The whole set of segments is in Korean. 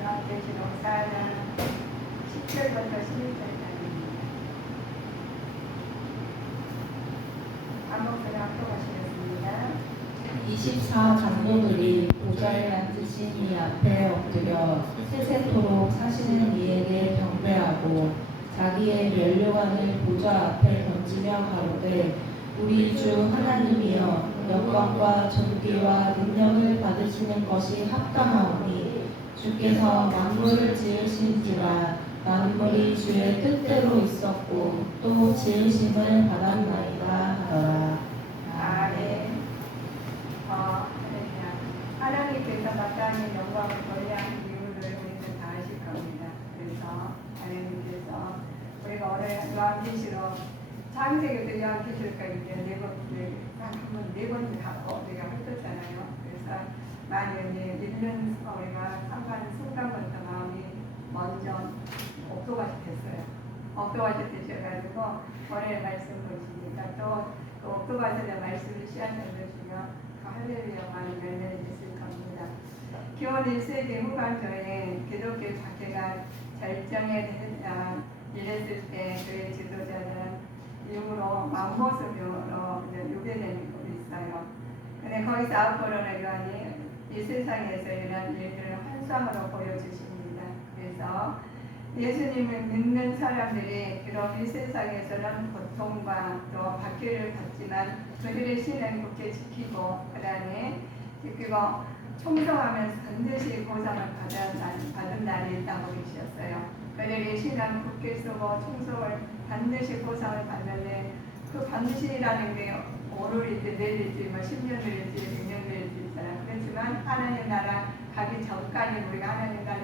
요한계시록 4장 10절부터 11절까지입니다. 한목소리 합독하시겠습니다. 24 장로들이 보좌에 앉으신 이 앞에 엎드려 세세토록 사시는 이에게 경배하고 자기의 면류관을 보좌 앞에 던지며 가로되 우리 주 하나님이여 영광과 존귀와 능력을 받으시는 것이 합당하오니 주께서 만물을 지으신지라 만물이 주의 뜻대로 있었고 또 지으심을 받았나이다 하더라. 아멘. 하나님께서 마땅히 영광을 돌려한 이유를 우리는 다 아실 겁니다. 그래서 하나님께서 우리가 오늘 요한계시록 창세기부터 요한계시록까지 네 번 갖고 우리가 훑었잖아요. 그래서 많이 읽는 우리가 상관 순간부터 마음이 먼저 옥토같이 됐어요. 옥토같이 되셔가지고 올해 말씀 보시니까 또그 옥토같이 말씀을 시간을 주시면 할렐루야 많은 열매를 있을 겁니다. 기원 1세기 후반전에 기독교 자체가 절정에 이랬을 때 그의 지도자는 일부러 마음모습으로 유배되는 것이 있어요. 근데 거기서 아포로나 요한이 이 세상에서 이런 일들을 환상으로 보여주십니다. 그래서 예수님을 믿는 사람들이 비록 이 세상에서는 고통과 또 박해를 받지만 그들의 신을 굳게 지키고 지키고 충성하면서 반드시 보상을 받은 날이 있다고 계셨어요. 그들의 신앙 굳게 쓰고 충성을 반드시 보상을 받는데 그 반드시라는 게 오늘일지 내일일지 10년 내일지 100년 내일지 있잖아요. 그렇지만 하나님 나라 가기 전까지 우리가 하나님 나라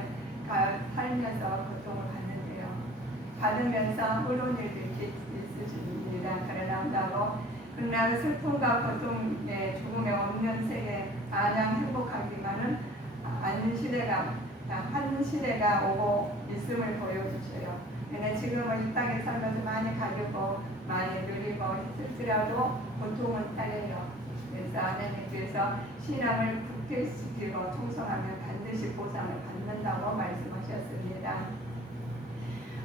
살면서 고통을 받는데요. 받으면서 물론 일들이 있으십니다. 그러나 슬픔과 고통의 죽음에 없는 세계 안양 행복하기만은 한 시대가 오고 있음을 보여주셔요. 근데 지금은 이 땅에 살면서 많이 가지고 많이 누리고 있을지라도 고통은 따려요. 그래서 하나님께서 신앙을 굳게 지키고 충성하면 반드시 보상을 받는다고 말씀하셨습니다.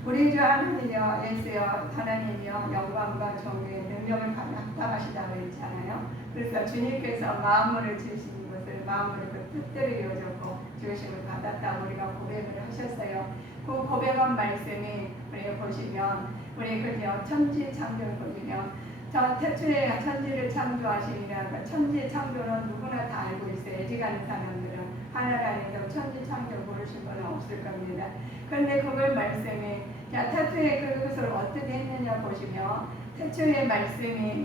우리 주 하나님이여 예수여 하나님이여 영광과 존귀의 능력을 합당하시다고 했잖아요. 그래서 주님께서 마음을 지으신 것을 마음을 그 뜻대로 이루어졌고 주심을 받았다고 우리가 고백을 하셨어요. 그 고백한 말씀이 우리가 보시면 우리 그저 천지 창조를 보시면 저 태초에 천지를 창조하시니라. 천지 창조는 누구나 다 알고 있어요. 애지가는 사람들은 하나님 안에서 천지 창조 모르실 분은 없을 겁니다. 그런데 그걸 말씀이 태초에 그것을 어떻게 했느냐 보시면 태초의 말씀에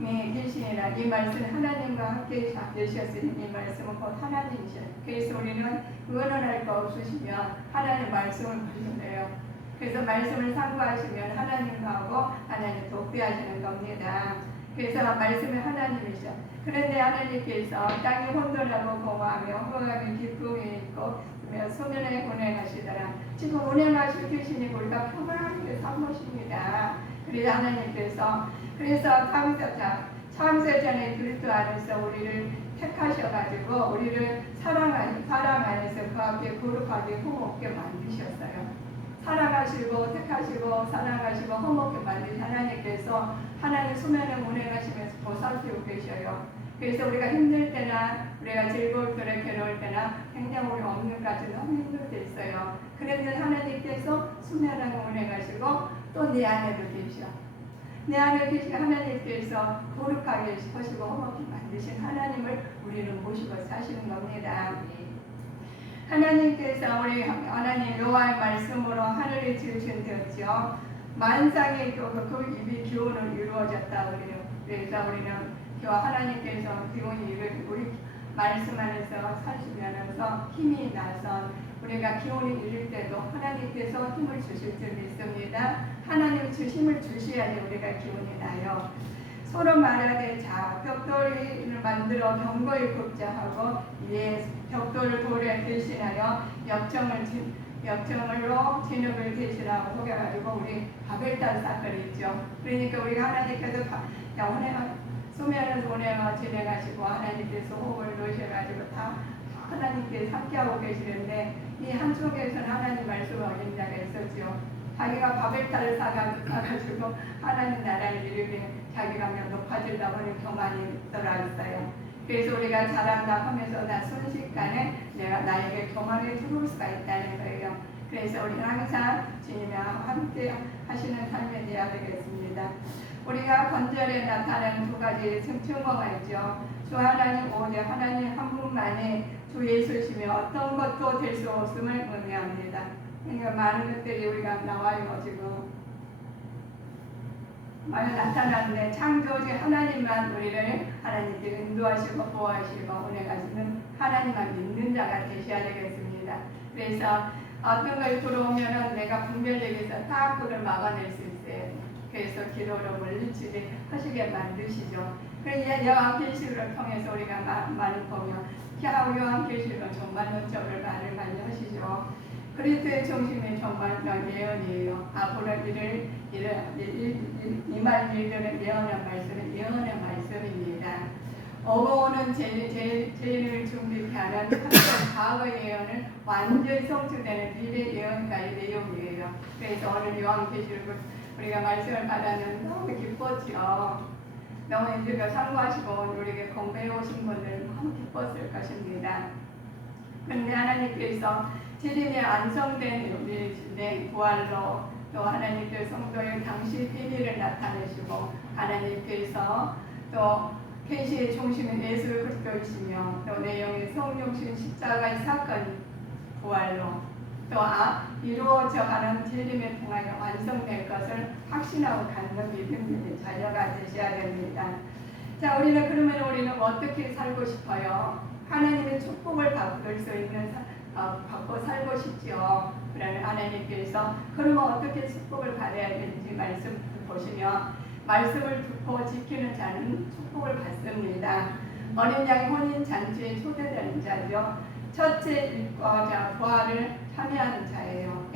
계시니라. 이 말씀 하나님과 함께 계셨으니 이 말씀은 곧 하나님이셔요. 그래서 우리는 의논할 거 없으시면 하나님 말씀을 보신대요. 그래서 말씀을 상고하시면 하나님하고 하나님 독대하시는 겁니다. 그래서 말씀이 하나님이셔. 그런데 하나님께서 땅이 혼돈하고 공허하며 허감이 기쁨이 있고 소년에 운행하시더라. 지금 운행하시고 계시니 우리가 평안하게 산 것입니다. 그래서 하나님께서 창세전에 그리스도 안에서 우리를 택하셔가지고 우리를 사랑 안에서 그 앞에 거룩하게 흠없게 만드셨어요. 사랑하시고 택하시고 사랑하시고 흠없게 만드신 하나님께서 하나님 수면에 운행하시면서 보살피고 계셔요. 그래서 우리가 힘들 때나 우리가 즐거울 때나 괴로울 때나 굉장히 우리 없는 까지 너무 힘들 때 있어요. 그런데 하나님께서 수면에 운행하시고 또 내 안에도 계셔. 내 안에 계신 하나님께서 거룩하게 하시고 흠없게 만드신 하나님을 우리는 모시고 사시는 겁니다. 하나님께서 우리 하나님 여호와의 말씀으로 하늘을 지으신 되었죠. 만상의 그 입이 기원을 이루어졌다. 그래서 우리는 하나님께서 기원이 우리 말씀 안에서 살시면서 힘이 나서 우리가 기원이 이룰 때도 하나님께서 힘을 주실 줄 믿습니다. 하나님 힘을 주셔야지 우리가 기원이 나요. 서로 말하되 자 벽돌을 만들어 견고히 굽자 하고 이에 벽돌을 돌에 대신하여 역정으로 진흙을 대신하고 속여가지고 우리 바벨탑 사건이 있죠. 그러니까 우리가 하나님께서 수면을 보내어 지내가지고 하나님께서 호흡을 놓으셔가지고 다 하나님께서 함께하고 계시는데 이 한쪽에서는 하나님 말씀을 어긴 자가 있었죠. 자기가 바벨탑을 사가지고 하나님 나라를 이루게 자기가 높아지려고 하는 교만이 들어있어요. 그래서 우리가 잘한다 하면서 나 순식간에 나에게 교만이 들어올 수가 있다는 거예요. 그래서 우리는 항상 주님과 함께 하시는 삶이 되어야 되겠습니다. 우리가 건절에 나타나는 두 가지 증거가 있죠. 주 하나님 오직 하나님 한 분만이 주 예수시며 어떤 것도 될 수 없음을 의미합니다. 그러니까 많은 것들이 우리가 나와요. 지금 많이 나타나는데 창조주 하나님만 우리를 하나님께 인도하시고 보호하시고 은혜하시는 하나님만 믿는 자가 되셔야 되겠습니다. 그래서 어떤 걸 들어오면은 내가 분별력에서 딱 그걸 막아낼 수 있어요. 그래서 기도로 물리치게 하시게 만드시죠. 그래서 요한계시록을 통해서 우리가 많이 보면 요한계시록은 정말 너적을 말을 많이 하시죠. 그리스도의 중심이 정말 예언이에요. 앞으로 이말 일들은 예언의 말씀은 예언의 말씀입니다. 오고오는 죄인을 준비케 하는 과거 예언을 완전히 성취되는 미래 예언가의 내용이에요. 그래서 오늘 요한계시록을 우리가 말씀을 받았는데 너무 기뻤죠. 너무 이제가 참고하시고 우리에게 공부해 오신 분들 너무 기뻤을 것입니다. 그런데 하나님께서 재림이 완성된 우리 부활로 또 하나님께서 성도의 당시 비밀을 나타내시고 하나님께서 또 계시의 중심인 예수 그리스도이시며 또 내용의 성육신 십자가의 사건 부활로 또 이루어져가는 재림에 통하여 완성될 것을 확신하고 갖는 믿음의 자녀가 되셔야 됩니다. 자, 우리는 어떻게 살고 싶어요? 하나님의 축복을 받을 수 있는 받고 살고 싶죠. 그러면 하나님께서 그러면 어떻게 축복을 받아야 되는지 말씀 보시면 말씀을 듣고 지키는 자는 축복을 받습니다. 어린 양이 혼인 잔치에 초대되는 자죠. 첫째 일과자 부활을 참여하는 자예요.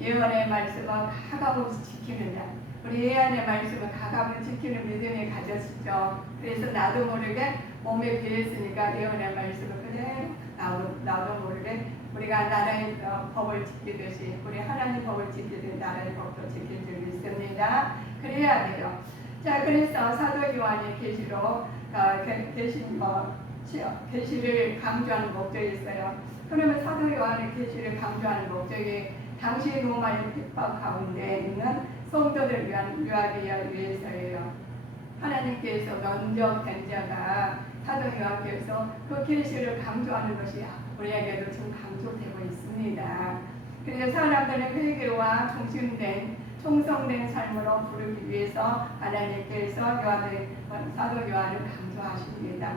예언의 말씀을 가감없이 지키는 자. 우리 예언의 말씀을 가감을 지키는 믿음이 가졌죠. 그래서 나도 모르게 몸에 비했으니까 예언의 말씀을 그대로 나도 모르게 우리가 나라의 법을 지키듯이 우리 하나님 법을 지키듯이 나라의 법도 지킬 줄 믿습니다. 그래야 돼요. 자, 그래서 사도 요한의 계시를 강조하는 목적이 있어요. 그러면 사도 요한의 계시를 강조하는 목적이 당시 로마의 핍박 가운데 있는 성도들 위한 유하기 위해서예요. 하나님께서 면접된 자가 사도 요한께서 그 계시를 강조하는 것이 우리에게도 지금 강조되고 있습니다. 그래서 사람들의 회개와 총성된 삶으로 부르기 위해서 하나님께서 사도 요한을 강조하십니다.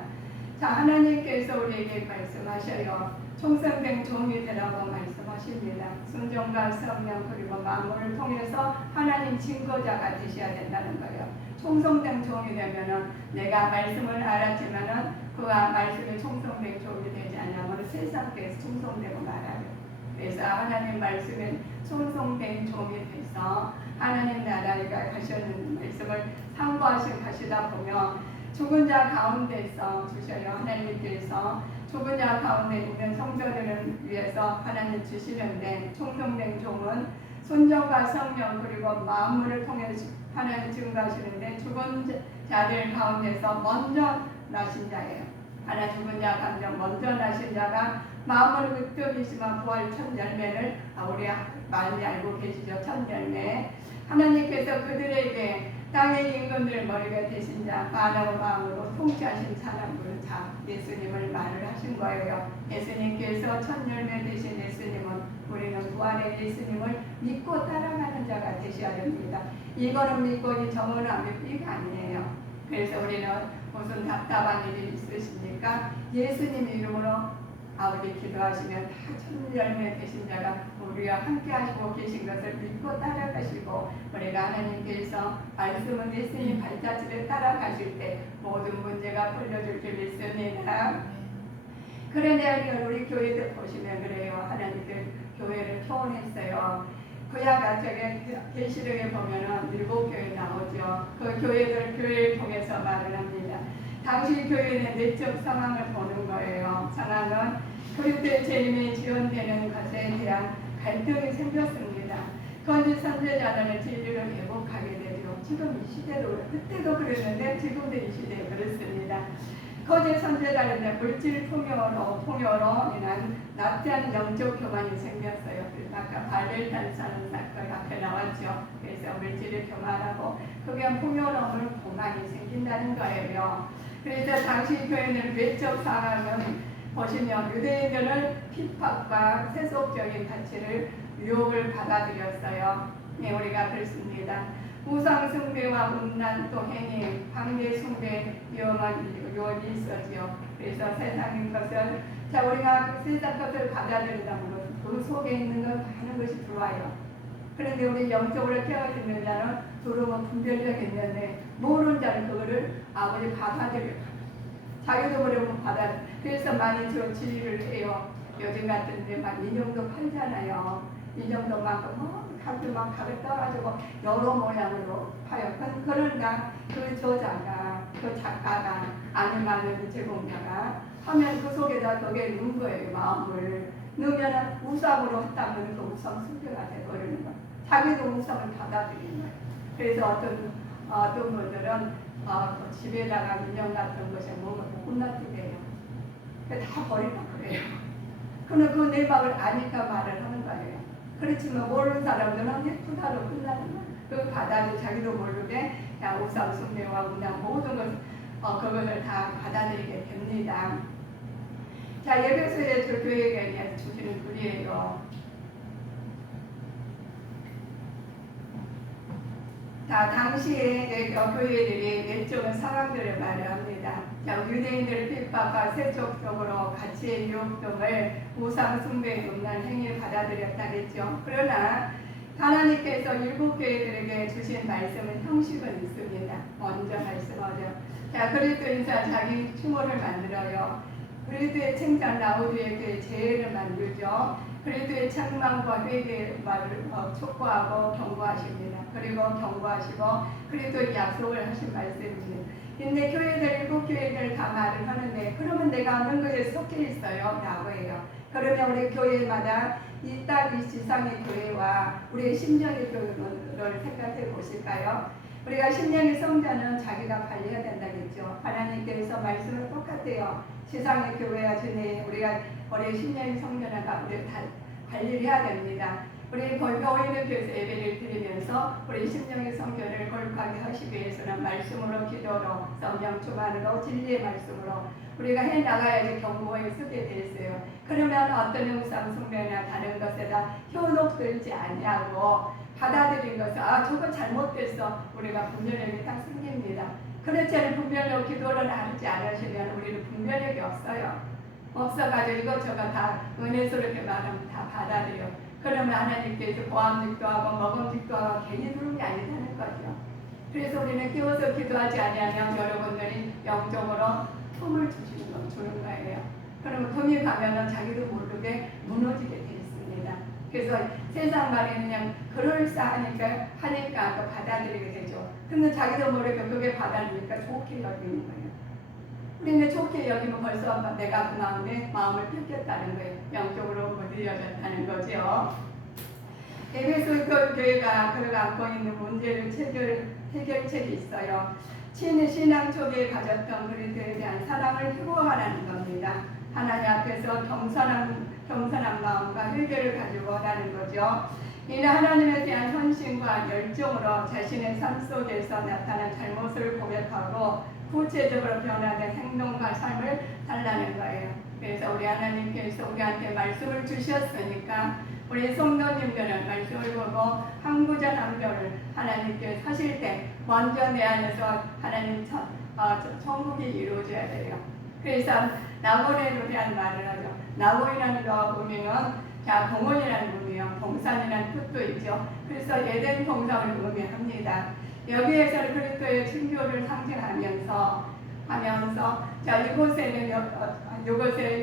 자, 하나님께서 우리에게 말씀하셔요. 총성된 종이 되라고 말씀하십니다. 순종과 성령 그리고 만물을 통해서 하나님 증거자가 되셔야 된다는 거예요. 총성된 종이 되면은 내가 말씀을 알았지만은 그와 말씀에 총성된 종이 되지 않으면 세상에서 총성되고 말아요. 그래서 하나님 말씀에 총성된 종이 돼서 하나님 나라에 가시는 말씀을 상고하시고 가시다 보면 죽은 자 가운데서 주셔요. 하나님께서 죽은 자 가운데 있는 성도들을 위해서 하나님 주시는데 총성된 종은 순종과 성령 그리고 만물을 통해서 하나님 증거하시는데 죽은 자들 가운데서 먼저 나신 자예요. 하나 죽은 자 가운데 먼저 나신 자가 마음으로 뜻이지만 부활 첫 열매를 우리 많이 알고 계시죠. 첫 열매 하나님께서 그들에게 땅의 임금들의 머리가 되신 자 마음으로 마음으로 통치하신 사람들은 자 예수님을 말을 하신 거예요. 예수님께서 첫 열매 되신 예수님은 우리는 부활의 예수님을 믿고 따라가는 자가 되셔야 됩니다. 이거는 믿고 이 저거는 안 믿고 이게 아니에요. 그래서 우리는 무슨 답답한 일이 있으십니까? 예수님 이름으로 아버지 기도하시면 다 천열매 되신 자가 우리와 함께 하시고 계신 것을 믿고 따라가시고 우리가 하나님께서 말씀은 예수님 발자취를 따라가실 때 모든 문제가 풀려줄 줄 믿습니다. 그런데 우리 교회들 보시면 그래요. 하나님께 교회를 초원했어요. 구약 계시록에 보면은 7교회 나오죠. 그 교회를 통해서 말을 합니다. 당시 교회는 내적 상황을 보는 거예요. 상황은 그리스도의 재림에 지원되는 것에 대한 갈등이 생겼습니다. 그런데 선지자들은 진리를 회복하게 되죠. 지금 이 시대도 그때도 그랬는데 지금도 이 시대에 그렇습니다. 거짓 선지자들은 물질 풍요로 인한 납치한 영적 교만이 생겼어요. 아까 바벨탑 사는 사건 앞에 나왔죠. 그래서 물질을 교만하고 그게 풍요로움을 교만이 생긴다는 거예요. 그래서 당시 교회는 외적 상황은 보시면 유대인들은 핍박과 세속적인 가치를 유혹을 받아들였어요. 네, 우리가 그렇습니다. 우상 숭배와 음란 또 행위, 방계 숭배 위험한 요인이 있었지요. 그래서 세상인 것을 우리가 세상 것을 받아들이다 보면 그 속에 있는 건 많은 것이 들어와요. 그런데 우리 영적으로 깨어있는 자는 들어오면 분별력이 있는데 모르는 자는 그거를 아버지 받아들여요. 자기도 모르면 받아들여요. 그래서 많이 저 지휘를 해요. 요즘 같은데 막 인형도 팔잖아요. 인형도 막 가끔 막 가게 떠가지고 여러 모양으로 파요. 그러나 그 저자가, 그 작가가 아니면 제공자가 하면 그 속에다 거기에 넣은 거예요. 마음을 넣으면 우상으로 했다면 그 우상 숭배가 돼버리는 거예요. 자기도 우상을 받아들이는 거예요. 그래서 어떤 분들은 그 집에다가 인형 같은 것에 몸을 혼납게 해요. 다 버리라 그래요. 그는 그 내 마음을 아니까 말을 하는 거예요. 그렇지만 모르는 사람들은 예쁘다로 끝나는 거예요. 그 받아도 자기도 모르게 우상 숭배와 음란 모든 그것을 다 받아들이게 됩니다. 자, 에베소의 저 교회에 주시는 글이에요. 자, 당시에 교회들이 내적인 상황들을 말을 합니다. 자, 유대인들을 핍박과 세속적으로 가치의 유혹 등을 우상 숭배 음란 행위를 받아들였다겠죠. 그러나 하나님께서 7교회들에게 주신 말씀은 형식은 있습니다. 먼저 말씀하죠. 자, 그리스도인사 자기 추모를 만들어요. 그리스도의称赞 라우디의 교회 제회를 만들죠. 그리스도의 책망과 회개를 촉구하고 경고하십니다. 그리고 경고하시고 그리스도의 약속을 하신 말씀입니다. 근데 교회들, 7교회들 다 말을 하는데 그러면 내가 어느 것에 속해 있어요? 라고 해요. 그러면 우리 교회마다 이 땅, 이 지상의 교회와 우리의 심령의 교회를 생각해 보실까요? 우리가 심령의 성자는 자기가 관리해야 된다겠죠. 하나님께서 말씀을 똑같아요. 지상의 교회와 전에 우리가 우리 심령의 성전과 우리 다 관리를 해야 됩니다. 우리 보이는 교회에서 예배를 드리면서 우리 심령의 성전을 거룩하게 하시기 위해서는 말씀으로, 기도로, 성령 충만으로, 진리의 말씀으로 우리가 해나가야지 경고에 쓰게 돼 있어요. 그러면 어떤 우상 숭배나 다른 것에다 현혹들지 아니하고 받아들인 것을 저거 잘못됐어 우리가 분별력이 딱 생깁니다. 그렇지 않은 분별력 기도를 하지 않으시면 우리는 분별력이 없어가지고 이것저것 다 은혜스럽게 말하면 다 받아들여. 그러면 하나님께서 보암직도 하고 먹음직도 하고 괜히 부른 게 아니라는 거죠. 그래서 우리는 끼워서 기도하지 아니하면 여러분들이 영적으로 틈을 주는 거예요. 그러면 틈이 가면은 자기도 모르게 무너지게 돼 있습니다. 그래서 세상 말에 그냥 그럴싸하니까 하니까 받아들이게 되죠. 근데 자기도 모르게 그게 받아들이니까 좋게 여기는 거예요. 우리는 좋게 여기면 벌써 내가 그 마음을 뺏겼다는 거예요. 영적으로 무딜려졌다는 거죠. 에베소 교회가 그가 안고 있는 문제를 해결책이 있어요. 신앙 초기에 가졌던 그리스도에 대한 사랑을 회복하라는 겁니다. 하나님 앞에서 겸손한 마음과 회개를 가지고 하라는 거죠. 이는 하나님에 대한 헌신과 열정으로 자신의 삶 속에서 나타난 잘못을 고백하고 구체적으로 변화된 행동과 삶을 달라는 거예요. 그래서 우리 하나님께서 우리한테 말씀을 주셨으니까 우리 성도님들은 말씀을 보고 한 구절 한 절을 하나님께 하실 때 먼저 내 안에서 하나님 천국이 이루어져야 돼요. 그래서 나고레노리라는 말을 하죠. 나고이라는 거 보면은 자 동원이라는 의미요. 동산이라는 뜻도 있죠. 그래서 에덴 동산을 의미합니다. 여기에서는 그리스도의 순교를 상징하면서 자 이곳에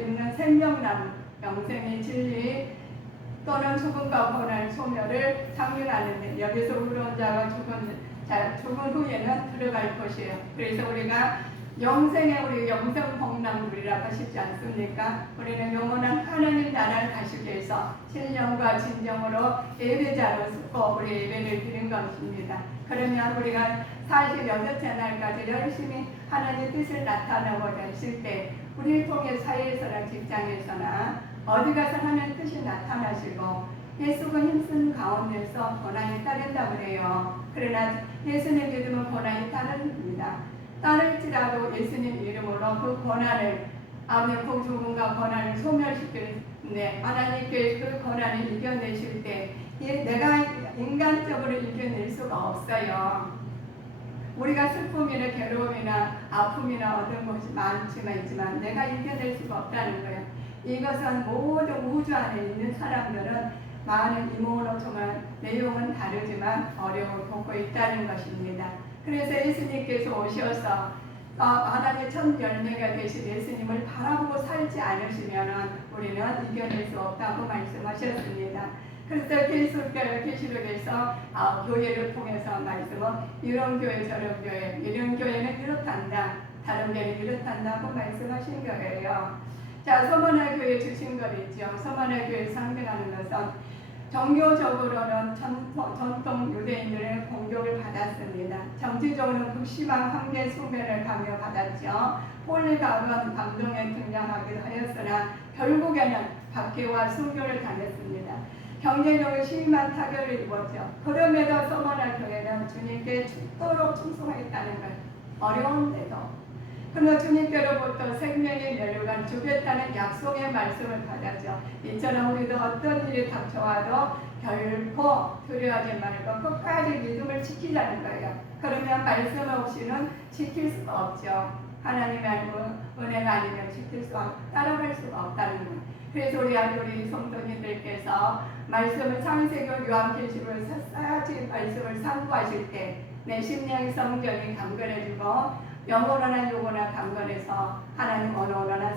있는 생명나무 영생의 진리 또는 죽음과 고난의 소멸을 상징하는데 여기서 의로운 자가 죽은 후에는 들어갈 것이에요. 그래서 우리가 영생의 우리 영생 복락물이라고 하시지 않습니까? 우리는 영원한 하나님 나라를 가시기 위해서 신령과 진정으로 예배자로 서고 우리 예배를 드린 것입니다. 그러면 우리가 46째 날까지 열심히 하나님 뜻을 나타내고자 했을 때 우리를 통해 사회에서나 직장에서나 어디 가서 하나님 뜻이 나타나시고 예수가 힘쓴 가운데서 고난이 따른다고 해요. 그러나 예수님 믿으면 고난이 따릅니다. 따를지라도 예수님 이름으로 그 고난을 아버지 그 죽음과 고난을 소멸시키는데 하나님께 그 고난을 이겨내실 때 내가 인간적으로 이겨낼 수가 없어요. 우리가 슬픔이나 괴로움이나 아픔이나 어떤 것이 있지만 내가 이겨낼 수가 없다는 거예요. 이것은 모든 우주 안에 있는 사람들은 많은 이모노토만 내용은 다르지만 어려움을 겪고 있다는 것입니다. 그래서 예수님께서 오셔서 하나님의 첫 열매가 되신 예수님을 바라보고 살지 않으시면 우리는 이겨낼 수 없다고 말씀하셨습니다. 그래서 계시록에서 교회를 통해서 말씀은 이런 교회 저런 교회 이런 교회는 이렇단다 다른 교회는 이렇단다고 말씀하신 거예요. 자, 서머나 교회 주신 것 있죠. 서머나 교회 상징하는 것은 종교적으로는 전통 유대인들의 공격을 받았습니다. 정치적으로는 극심한 황제 숭배를 강요받았죠. 폴리가은 감동에 등장하기도 하였으나 결국에는 박해와 순교를 당했습니다. 경제적으로 심한 타격을 입었죠. 그럼에도 서머나 교회는 주님께 죽도록 충성했다는 것. 어려운데도. 그러나 주님께로부터 생명의 멸류관 주겠다는 약속의 말씀을 받았죠. 이처럼 우리도 어떤 일이 닥쳐와도 결코 두려워하지 말고 끝까지 믿음을 지키자는 거예요. 그러면 말씀 없이는 지킬 수가 없죠. 하나님의 은혜가 아니면 따라갈 수가 없다는 거예요. 그래서 우리 성도님들께서 말씀을 창세기 요한계시록을 샅샅이 말씀을 상고하실 때 내 심령의 성전이 강건해지고 영혼이나 육이나 강건해서 하나님 언어나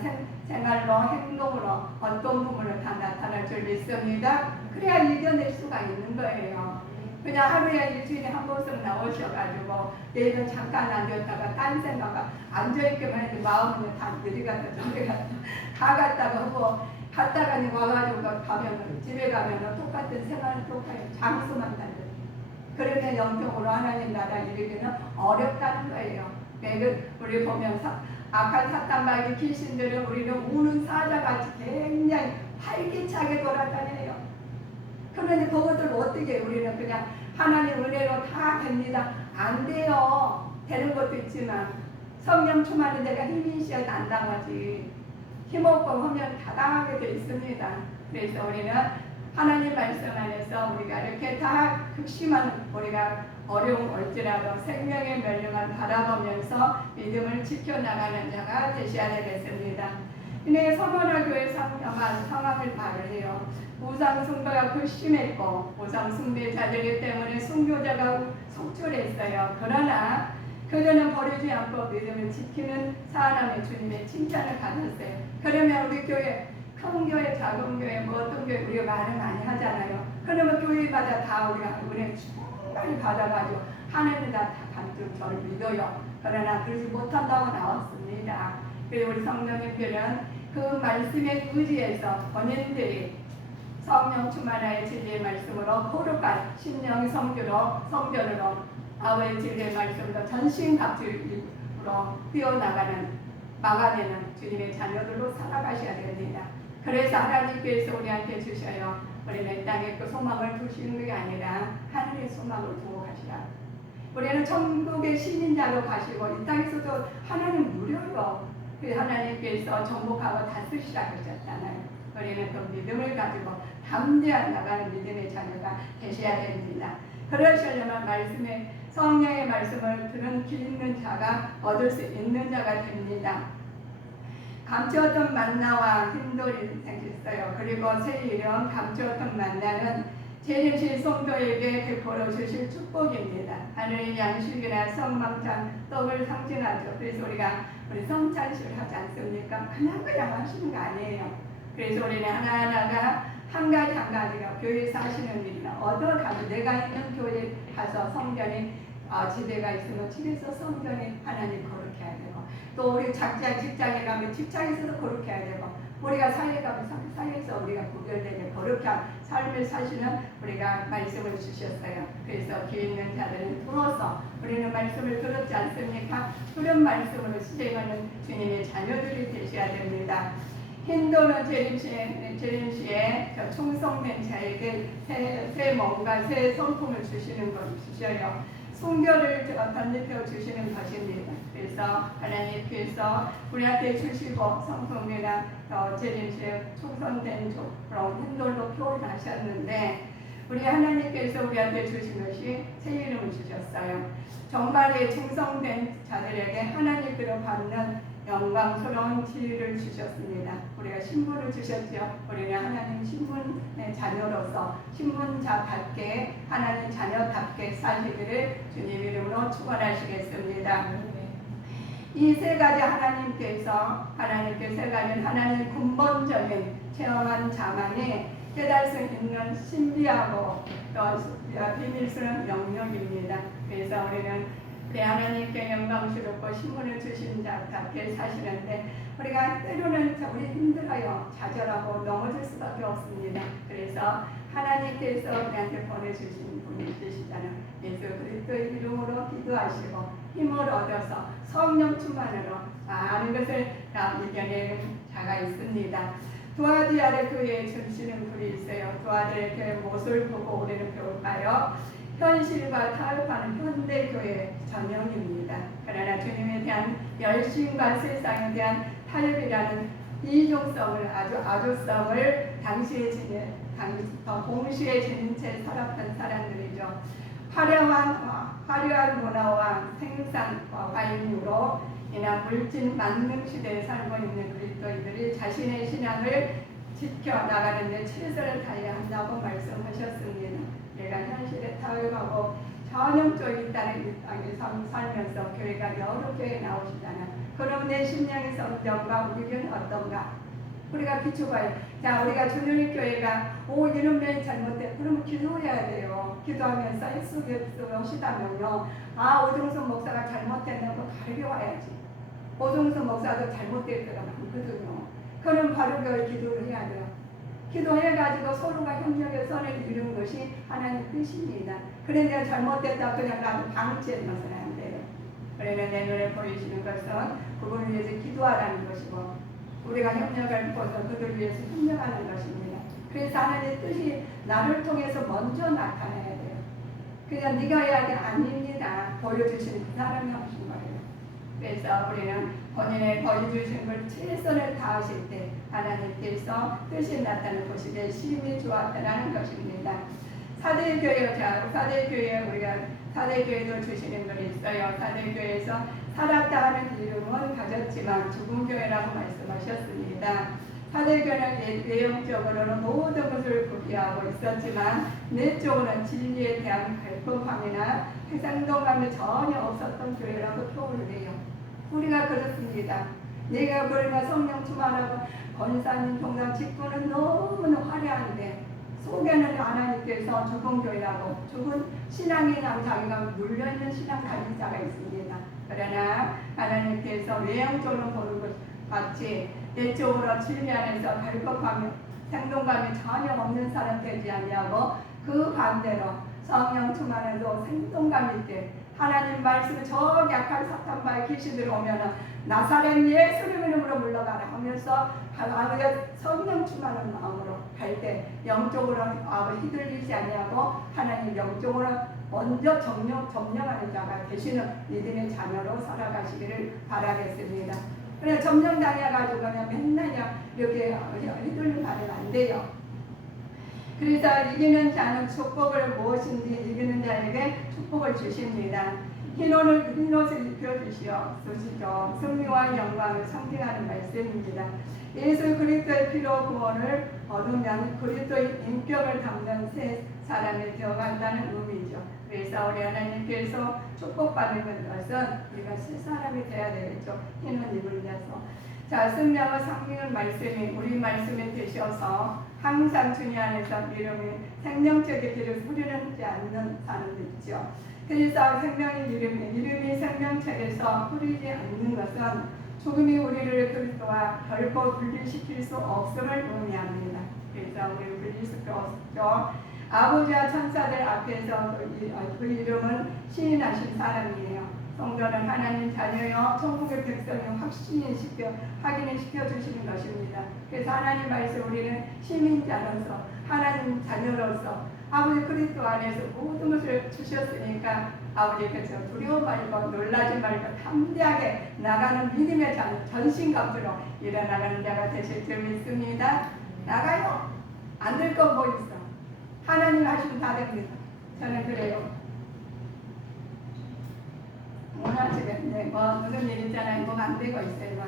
생활로 행동으로 어떤 부분을 다 나타날 줄 믿습니다. 그래야 이겨낼 수가 있는 거예요. 그냥 하루에 일주일에 한 번씩 나오셔가지고 내일은 잠깐 앉았다가 딴 생각 앉아있기만 해도 마음은 다 어디 갔다 저리 갔다 다 갔다가 하고 갔다가 와가지고 가면 집에 가면 똑같은 생활은 똑같아요. 장수만 달라요. 그러면 영적으로 하나님 나라 이르기는 어렵다는 거예요. 우리 보면서 악한 사탄마귀 귀신들은 우리는 우는 사자같이 굉장히 활기차게 돌아다녀요. 그런데 그것들 어떻게 우리는 그냥 하나님 은혜로 다 됩니다. 안 돼요. 되는 것도 있지만 성령 충만은 내가 힘이 있어야 난당하지. 힘없고 하면 다 당하게 돼 있습니다. 그래서 우리는 하나님 말씀 안에서 우리가 이렇게 다 극심한 우리가 어려움 올지라도 생명의 멸류관 바라보면서 믿음을 지켜나가는 자가 되셔야 되겠습니다. 이내 서머나 교회 상황을 말을 해요. 우상 숭배가 극심했고 우상 숭배자들 때문에 순교자가 속출했어요. 그러나 그들은 버리지 않고 믿음을 지키는 사람의 주님의 칭찬을 받았어요. 그러면 우리 교회 큰 교회, 작은 교회, 뭐 어떤 교회 우리가 말을 많이 하잖아요. 그러면 교회마다 다 우리가 은혜 충분히 받아가지고 하나님 다 반쪽 저를 믿어요. 그러나 그러지 못한다고 나왔습니다. 그리고 우리 성령님들은 그 말씀의 의지에서 본인들이 성령 충만하여 진리의 말씀으로 거룩한 신령 성전으로 아버지 진리의 말씀으로 전신갑주로 뛰어나가는 막아내는 주님의 자녀들로 살아가셔야 됩니다. 그래서 하나님께서 우리한테 주셔요. 우리는 이 땅에 그 소망을 두시는 게 아니라 하늘의 소망을 두고 가시라. 우리는 천국의 시민자로 가시고 이 땅에서도 하나님 무료로 그 하나님께서 정복하고 다스리시라 하셨잖아요. 우리는 그 믿음을 가지고 담대한 나가는 믿음의 자녀가 되셔야 됩니다. 그러시려면 말씀에 성령의 말씀을 들은 길 있는 자가 얻을 수 있는 자가 됩니다. 감추었던 만나와 흰돌이 생겼어요. 그리고 새 이름 감추었던 만나는 재림신 성도에게 베풀어 주실 축복입니다. 하늘의 양식이나 성만찬 떡을 상징하죠. 그래서 우리 성찬식을 하지 않습니까? 그냥 하시는 거 아니에요. 그래서 우리는 하나하나가 한 가지가 교회 사시는 일이나 얻어가고 내가 있는 교회에 가서 성전에 지대가 있으면 집에서 성전에 하나님 거룩해야 되고 또 우리 각자 직장에 가면 직장에서도 거룩해야 되고 우리가 사회에 가면 사회에서 우리가 구별되게 거룩한 삶을 사시는 우리가 말씀을 주셨어요. 그래서 귀 있는 자들은 들어서 우리는 말씀을 들었지 않습니까? 그런 말씀으로 수행하는 주님의 자녀들이 되셔야 됩니다. 힌도는 재림시에 충성된 자에게 새 뭔가 새 성품을 주시는 것이셔요. 순결을 덧입혀 주시는 것입니다. 그래서 하나님께서 우리한테 주시고 성품이나 재림시에 충성된 그런 힌도로 표현하셨는데 우리 하나님께서 우리한테 주신 것이 새 이름을 주셨어요. 정말의 충성된 자들에게 하나님께로 받는 영광스러운 지위를 주셨습니다. 우리가 신분을 주셨죠. 우리는 하나님 신분의 자녀로서 신분자답게 하나님 자녀답게 사시기를 주님 이름으로 축원하시겠습니다. 이 세 가지 하나님께서 세 가지는 하나님 근본적인 체험한 자만이 깨달을 수 있는 신비하고 또 비밀스러운 영역입니다. 그래서 우리는 우리 하나님께 영광스럽고 신분을 주신 자답게 사시는데 우리가 때로는 우리 힘들어요. 좌절하고 넘어질 수밖에 없습니다. 그래서 하나님께서 우리한테 보내주신 분이 있으시잖아요. 예수 그리스도의 이름으로 기도하시고 힘을 얻어서 성령 충만으로 많은 것을 이겨내는 자가 있습니다. 두아디아의 교회에 주시는 분이 있어요. 두아디아의 교회 모습을 보고 우리는 배울까요? 현실과 타협하는 현대교회 전형입니다. 그러나 주님에 대한 열심과 세상에 대한 타협이라는 이중성을 아주성을 동시에 지닌 채 살았던 사람들이죠. 화려한 문화와 생산과 관유로 이나 물질 만능 시대에 살고 있는 그리스도인들이 자신의 신앙을 지켜나가는데 최선을 다해야 한다고 말씀하셨습니다. 내가 현실에 타협하고 전형적인 땅에 살면서 교회가 여러 교회에 나오시잖아요. 그럼 내 심령의 성정과 우리는 어떤가? 우리가 비춰봐요. 자, 우리가 주님의 교회가 이런 면이 잘못돼. 그러면 기도해야 돼요. 기도하면서 했으시다면요. 오종선 목사가 잘못됐다고 가르쳐와야지. 오종선 목사도 잘못됐더라 많거든요. 그럼 바로 기도를 해야 돼요. 기도해가지고 서로가 협력의 선을 이루는 것이 하나님 뜻입니다. 그런데 잘못됐다 그냥 나도 방치해서는 안 돼요. 그러나 내 눈에 보이시는 것은 그분을 위해서 기도하라는 것이고 우리가 협력을 보서 그들 위해서 협력하는 것입니다. 그래서 하나님의 뜻이 나를 통해서 먼저 나타나야 돼요. 그냥 네가 해야 돼 아닙니다. 보여주시는 그 사람이 하신 거예요. 그래서 우리는 본인의 보여주신 걸 최선을 다하실 때 하나님께서 뜻이 나타나는 것이 열심히 좋았다는 것입니다. 사대교회에 우리가 사대교회도 주시는 것이 있어요. 사대교회에서 살았다 하는 이름은 가졌지만 죽은 교회라고 말씀하셨습니다. 사대교회는 외형적으로는 모든 것을 구비하고 있었지만 내적으로는 진리에 대한 갈급함이나 해상동감이 전혀 없었던 교회라고 표현을 해요. 우리가 그렇습니다. 내가 그러나 성령 충만하고 권사님 동상 직분은 너무나 화려한데 속에는 하나님께서 죽은 교회라고 죽은 신앙이나 자기가 물려있는 신앙 가진 자가 있습니다. 그러나 하나님께서 외형적으로 보는 것 같이 내적으로 진리 안에서 갈급하며 생동감이 전혀 없는 사람 되지 아니하고 그 반대로 성령 충만해도 생동감 있게 하나님 말씀을 저 약한 사탄과의 귀신들 오면은 나사렛 예수님 이름으로 물러가라 하면서 성령 충만한 마음으로 갈 때 영적으로 휘둘리지 아니하고 하나님 영적으로 먼저 점령하는 자가 되시는 믿음의 자녀로 살아가시기를 바라겠습니다. 그래 점령당해가지고 그냥 맨날 이렇게 휘둘리면 안 돼요. 그래서 이기는 자는 축복을 무엇인지 이기는 자에게 축복을 주십니다. 흰옷을 입혀주시옵소서. 승리와 영광을 상징하는 말씀입니다. 예수 그리스도의 피로 구원을 얻으면 그리스도의 인격을 담는 새 사람이 되어간다는 의미죠. 그래서 우리 하나님께서 축복받는 것은 우리가 새 사람이 되어야 되겠죠. 흰옷 입으려서. 자, 승리와 상징은 말씀이 우리 말씀이 되셔서 항상 주님 안에서 믿음이 생명적인 길을 흐르지 않는 사람도 있죠. 그래서 생명의 이름이 생명책에서 흐르지 않는 것은 죽음이 우리를 그리스도와 결코 분리시킬 수 없음을 의미합니다. 그래서 우리 분리시킬 수 없죠. 아버지와 천사들 앞에서 그 이름은 시인하신 사람이에요. 성도는 하나님 자녀여 천국의 백성이 확인을 시켜주시는 것입니다. 그래서 하나님 말씀 우리는 시민자로서 하나님 자녀로서 아버지 그리스도 안에서 모든 것을 주셨으니까 아버지께서 두려워 말고 놀라지 말고 담대하게 나가는 믿음의 전신갑주로 일어나가는 자가 되실 줄 믿습니다. 나가요. 안 될 건 뭐 있어. 하나님 하시면 다 됩니다. 저는 그래요. 오늘 집에 무슨 일 있잖아요. 뭐가 안 되고 있어요.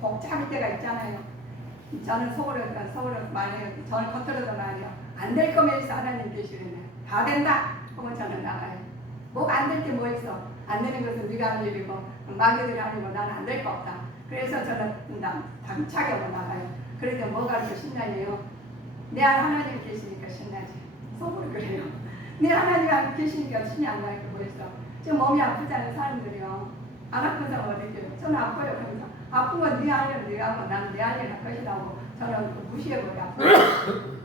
복잡할 때가 있잖아요. 저는 서울에서 말해요. 저는 겉으로도 말해요. 안 될 거면 있어. 하나님 계시는 다 된다. 그러면 저는 나가요. 뭐가 안 될 게 뭐 있어. 안 되는 것은 네가 할 일이고 마귀들이 하는 거 나는 안 될 거 없다. 그래서 저는 당차게 하고 나가요. 그러니까 뭐가 이렇게 신나요? 내 하나님 계시니까 신나지. 속으로 그래요. 내 하나님 계시니까 신이 안 나니까 뭐 있어. 지금 몸이 아프잖아요. 사람들이요. 안 아픈 사람 어디 있어요? 저는 아파요. 그러면서 아픈 건 네 아니면 네가 하고 나는 내 아니면 할 것이라고 저는 무시해버려.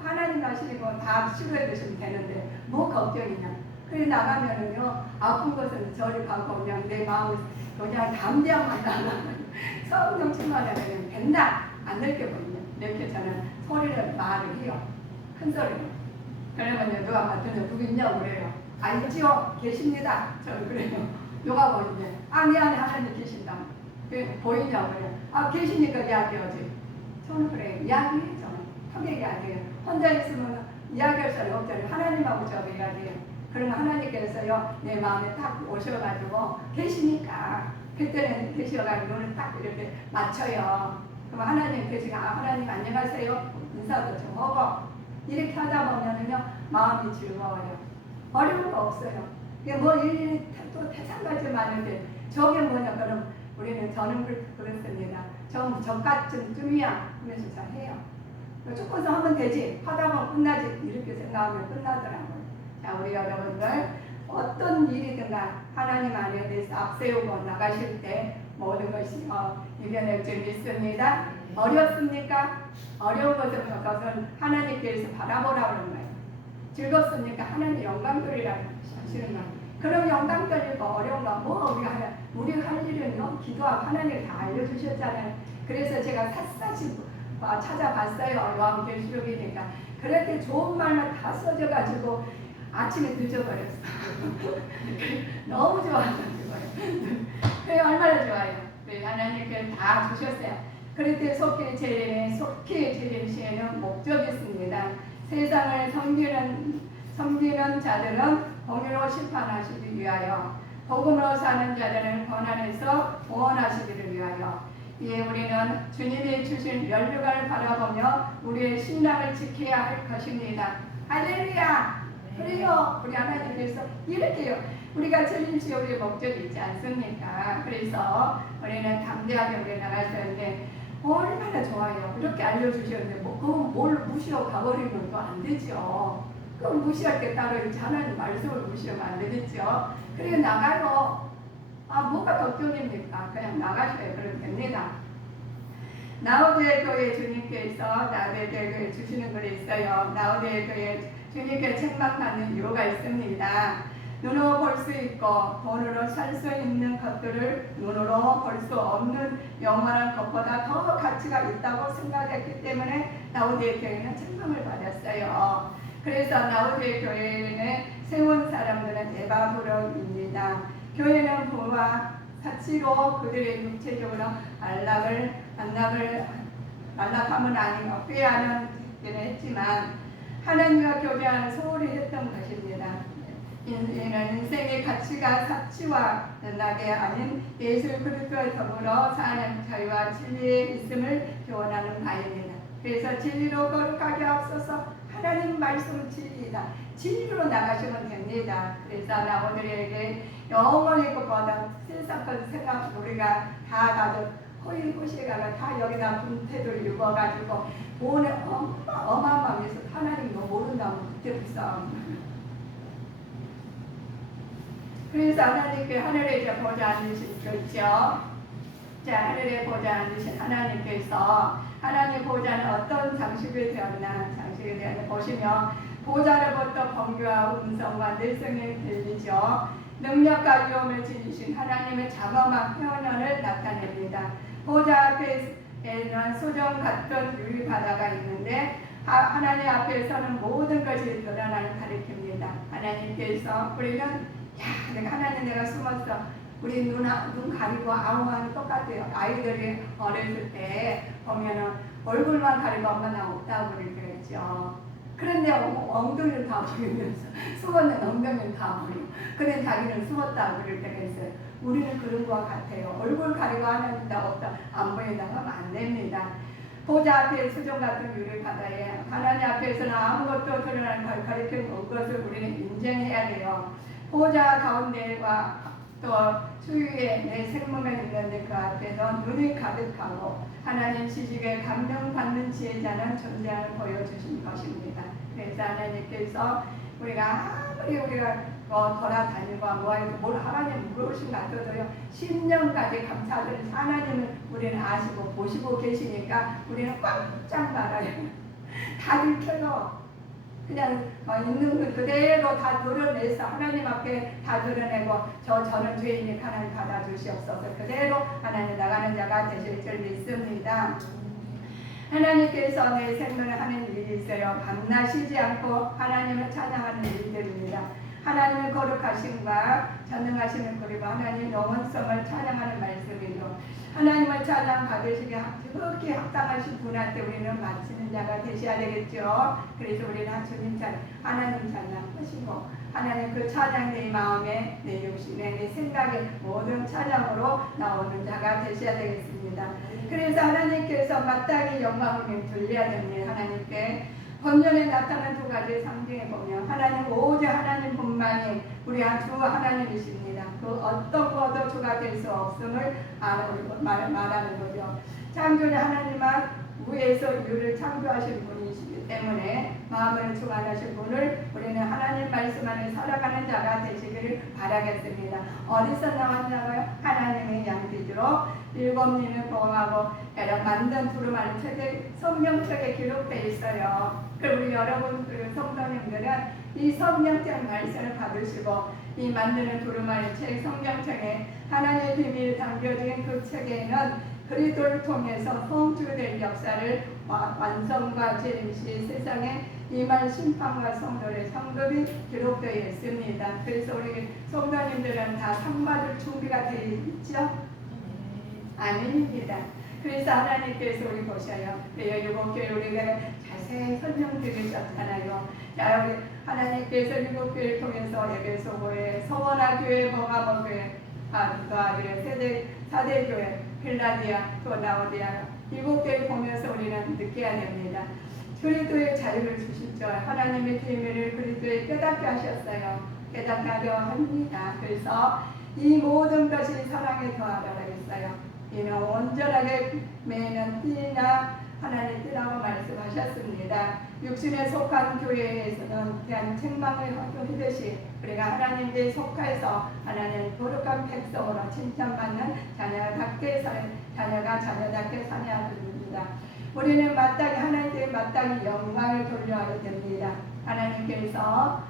하나님 하시는 거 다 치료해 주시면 되는데 뭐 걱정이냐. 그래 나가면은요 아픈 것은 저리 가고 그냥 내 마음을 그냥 담대함만 나가면 성령 충만하면 된다. 안 늙게 보이냐. 이렇게 저는 소리를 말을 해요. 큰 소리로. 그러면 누가 맡으면 누구 있냐고 그래요. 알지요? 계십니다. 저는 그래요. 누가 보이냐. 내 안에 하나님 계신다. 보이냐고 그래요. 계시니까 이야기하지. 저는 그래요. 이야기해요. 저는. 편하게 이야기해요. 혼자 있으면 이야기할 사람이 없잖아요. 하나님하고 저하고 이야기해요. 그러면 하나님께서요 내 마음에 딱 오셔가지고 계시니까 그때는 계셔가지고 눈을 딱 이렇게 맞춰요. 그럼 하나님 계시가 하나님 안녕하세요. 인사도 좀 하고 이렇게 하다 보면은요 마음이 즐거워요. 어려운 거 없어요. 이게 뭐 일일이 또 태산같이 많은데 저게 뭐냐 그럼 저는 그렇습니다. 저같은 쯤이야 하면서 잘 해요. 조금서 하면 되지 하다 보면 끝나지 이렇게 생각하면 끝나더라고요. 자 우리 여러분들 어떤 일이든가 하나님 안에 대해서 앞세우고 나가실 때 모든 것이 이겨낼 줄 믿습니다. 어렵습니까? 어려운 것은 하나님께서 바라보라고 하는 거예요. 즐겁습니까? 하나님 영광 돌리라고 하시는 거예요. 그럼 영광 돌리고 어려운 거 우리가 할 일은요 기도하고 하나님 다 알려주셨잖아요. 그래서 제가 샅샅이 찾아봤어요. 요한계시록이니까 그렇게 좋은 말만 다 써져가지고 아침에 늦어버렸어. 너무 좋아가지고요. 그게 얼마나 좋아요. 하나님께 다 주셨어요. 그럴 속히 제리시에는 목적이 있습니다. 세상을 섬기는 자들은 공의로 심판하시기 위하여 복음으로 사는 자들은 권한에서 구원하시기를 위하여 이에 우리는 주님이 주신 면류관을 바라보며 우리의 신앙을 지켜야 할 것입니다. 할렐루야! 그래요. 우리 하나님께서 이렇게요. 우리가 제리시 우리의 목적이 있지 않습니까? 그래서 우리는 담대하게 우리 나갈 텐데 얼마나 좋아요. 이렇게 알려주셨는데 그건 뭘 무시하고 가버리면 또 안 되죠. 그럼 무시할 게 따로 있지. 하나님 말씀을 무시하면 안 되겠죠. 그리고 나가요. 뭐가 걱정입니까? 그냥 나가셔야 그러면 됩니다. 나우디의 교회 주님께서 나우디의 교회 주시는 글이 있어요. 나우디의 교회 주님께 책망받는 이유가 있습니다. 눈으로 볼 수 있고 돈으로 살 수 있는 것들을 눈으로 볼 수 없는 영원한 것보다 더 가치가 있다고 생각했기 때문에 나우디의 교회는 책망을 받았어요. 그래서 나우디의 교회에 세운 사람들은 에바브론입니다. 교회는 부와 사치로 그들의 육체적으로 안락함은 아니고 꾀하는 일을 했지만 하나님과 교제하는 소홀히 했던 것입니다. 인생의 가치가 사치와 나게 아닌 예수 그리스도와 더불어 사는 자유와 진리에 있음을 교훈하는 바입니다. 그래서 진리로 거룩하게 앞서서 하나님 말씀은 진리이다. 진리로 나가시면 됩니다. 그래서 나 오늘에게 영원히 것보다 세상 것 생각 우리가 다 가져 호의호시에 가가 다 여기다 분태를 입어가지고 오늘 어마어마해서 하나님도 모른다면 그때부터 그래서 하나님께 하늘에 이제 보좌 앉으신 있죠. 자, 하늘에 보좌 앉으신 하나님께서 하나님 보좌는 어떤 장식이 되었나 장식이 되었나 보시면 보좌로부터 번개와 음성과 내성이 들리죠. 능력과 위엄을 지니신 하나님의 자범한 표현을 나타냅니다. 보좌 앞에는 소정 같은 유리 바다가 있는데 하나님 앞에서는 모든 것이 드러나는 가리킵니다. 하나님께서 우리는 하나님 내가 숨었어. 우리 눈 가리고 아무하는 똑같아요. 아이들이 어렸을 때 보면은 얼굴만 가리고 엄마 나 없다고 그러죠. 그런데 엉덩이를 다 보이면서 숨었는 엉덩이를 다 보이고 그래 자기는 숨었다고 그럴 때가 있어요. 우리는 그런 것 같아요. 얼굴 가리고 하나님 나 없다 안 보인다고 하면 안 됩니다. 보좌 앞에 수정 같은 유리 바다에 하나님 앞에서는 아무것도 드러나는 걸 가리키는 것을 우리는 인정해야 돼요. 보좌 가운데와 또 주위에 내 생명을 있는데 그 앞에서 눈이 가득하고 하나님 지식에 감동받는 지혜자는 존재를 보여주신 것입니다. 그래서 하나님께서 우리가 아무리 우리가 돌아다니고 뭐해도 뭘 하나님 물으신 것 같아도요 10년까지 감사드리는 하나님을 우리는 아시고 보시고 계시니까 우리는 꽉짝 말아요. 다 들켜요. 그냥 있는 것 그대로 다 드러내서 하나님 앞에 다 드러내고 저는 죄인이니까 하나님 받아주시옵소서 그대로 하나님 나가는 자가 되실 줄 믿습니다. 하나님께서 내 생명을 하는 일이 있어요. 밤낮 쉬지 않고 하나님을 찬양하는 일들입니다. 하나님의 거룩하심과 전능하심을 그리고 하나님의 영원성을 찬양하는 말씀이죠. 하나님을 찬양 받으시게 그렇게 합당하신 분한테 우리는 바치는 자가 되셔야 되겠죠. 그래서 우리는 주님 찬양, 하나님 찬양하시고 하나님 그 찬양 내 마음에 내 욕심에 내 생각에 모든 찬양으로 나오는 자가 되셔야 되겠습니다. 그래서 하나님께서 마땅히 영광을 돌려야 됩니다. 하나님께 본전에 나타난 두 가지 상징에 보면 하나님 오직 하나님뿐만이 우리 주 하나님이십니다. 그 어떤 것도 주가 될 수 없음을 말하는 거죠. 창조주 하나님은 위에서 인류를 창조하신 분이시기 때문에 마음을 충만하신 분을 우리는 하나님 말씀 안에 살아가는 자가 되시기를 바라겠습니다. 어디서 나왔냐고요? 하나님의 양떼주로 일곱 님을 보호하고 여러 만든 두루마리 책에 성령책에 기록되어 있어요. 그럼 우리 여러분 성도님들은 이 성령책 말씀을 받으시고 이 만드는 두루마리 책 성령책에 하나님의 비밀이 담겨진 그 책에는 그리스도를 통해서 성취될 역사를 완성과 재림시 세상에 임할 심판과 성도의 상급이 기록되어 있습니다. 그래서 우리 성도님들은 다 상받을 준비가 되어 있죠? 아멘입니다. 그래서 하나님께서 우리 보셔요. 일곱 교회 우리가 자세히 설명드리셨잖아요. 자, 우리 하나님께서 일곱 교회를 통해서 에베소교회, 서원화 교회, 봉화보 교회, 사대 교회, 필라디아, 또 라오디아 일곱 교회 보면서 우리는 느껴야 됩니다. 그리스도의 자유를 주시죠. 하나님의 비밀을 그리스도에 깨닫게 하셨어요. 깨닫게 하려 합니다. 그래서 이 모든 것이 사랑에 더하라고 했어요. 이는 온전하게 매는 띠나 하나님 띠라고 말씀하셨습니다. 육신에 속한 교회에서는 대한 책망을 허용하듯이 우리가 하나님께 속해서 하나님 거룩한 백성으로 칭찬받는 자녀답게 사냐 됩니다. 우리는 마땅히 하나님께 마땅히 영광을 돌려야 됩니다. 하나님께서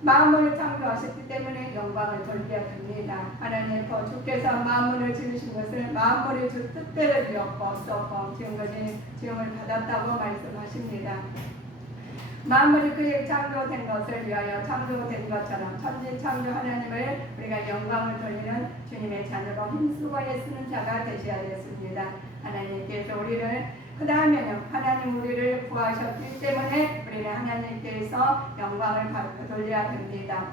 만물을 창조하셨기 때문에 영광을 돌려야 됩니다. 하나님 주께서 만물을 지으신 것을 만물의 주 뜻대로 지었고 썼고 지음을 받았다고 말씀하십니다. 만물이 그의 창조된 것을 위하여 창조된 것처럼 천지 창조 하나님을 우리가 영광을 돌리는 주님의 자녀로 힘쓰고 애쓰는 자가 되셔야 되겠습니다. 하나님께서 우리를 그 다음에는 하나님 우리를 구하셨기 때문에 우리 우리는 하나님께서 영광을 돌려야 됩니다.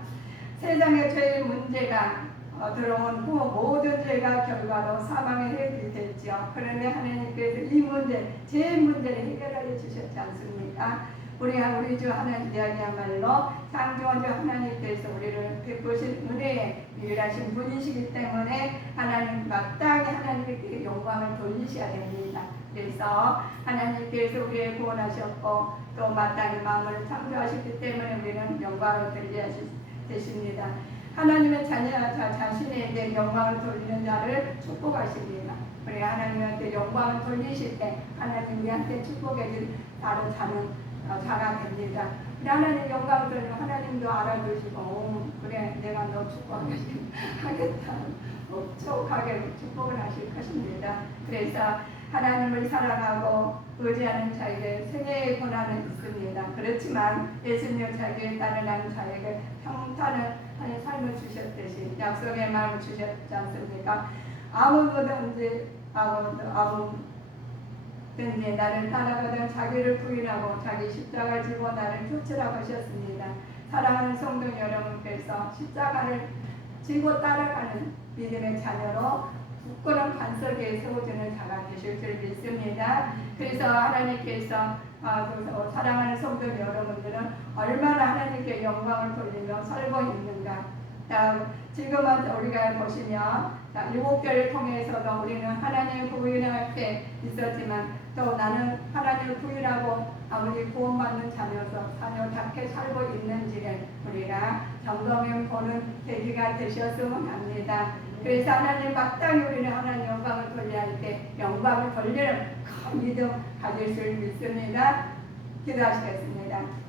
세상의 죄의 문제가 들어온 후 모든 죄가 결과로 사망의 해결이 됐죠. 그런데 하나님께서 이 문제, 죄의 문제를 해결하여 주셨지 않습니까? 우리 주 하나님 이야기야말로 창조주 하나님께서 우리를 베푸신 은혜의 유일하신 분이시기 때문에 하나님 마땅히 하나님께 영광을 돌리셔야 됩니다. 그래서 하나님께서 우리를 구원하셨고 또 마땅히 마음을 창조하셨기 때문에 우리는 영광을 돌려야 되십니다. 하나님의 자녀 자신에게 영광을 돌리는 자를 축복하십니다. 우리 하나님한테 영광을 돌리실 때 하나님 우리한테 축복해 줄 다른 자가 됩니다. 하나님 영광을 돌리면 하나님도 알아두시고 그래 내가 너 축복하겠다 촉촉하게 축복을 하실 것입니다. 그래서 하나님을 사랑하고 의지하는 자에게 생애의 고난은 있습니다. 그렇지만 예수님을 자기를 따르는 자에게 평탄한 삶을 주셨듯이 약속의 마음을 주셨지 않습니까? 아무든지 나를 따라가던 자기를 부인하고 자기 십자가를 지고 나를 쫓으라고 하셨습니다. 사랑하는 성도 여러분께서 십자가를 지고 따라가는 믿음의 자녀로 굳건한 반석에 세워주는 자가 되실 줄 믿습니다. 그래서 하나님께서 사랑하는 성도 여러분들은 얼마나 하나님께 영광을 돌리며 살고 있는가. 지금은 우리가 보시면 7개를 통해서도 우리는 하나님을 부인할 때 있었지만 또 나는 하나님을 부인하고 아무리 구원받는 자녀답게 살고 있는지를 우리가 점검해 보는 계기가 되셨으면 합니다. 그래서 하나님 마땅히 우리는 하나님 영광을 돌려야 할 때 영광을 돌리는 큰 믿음 가질 줄 믿습니다. 기도하시겠습니다.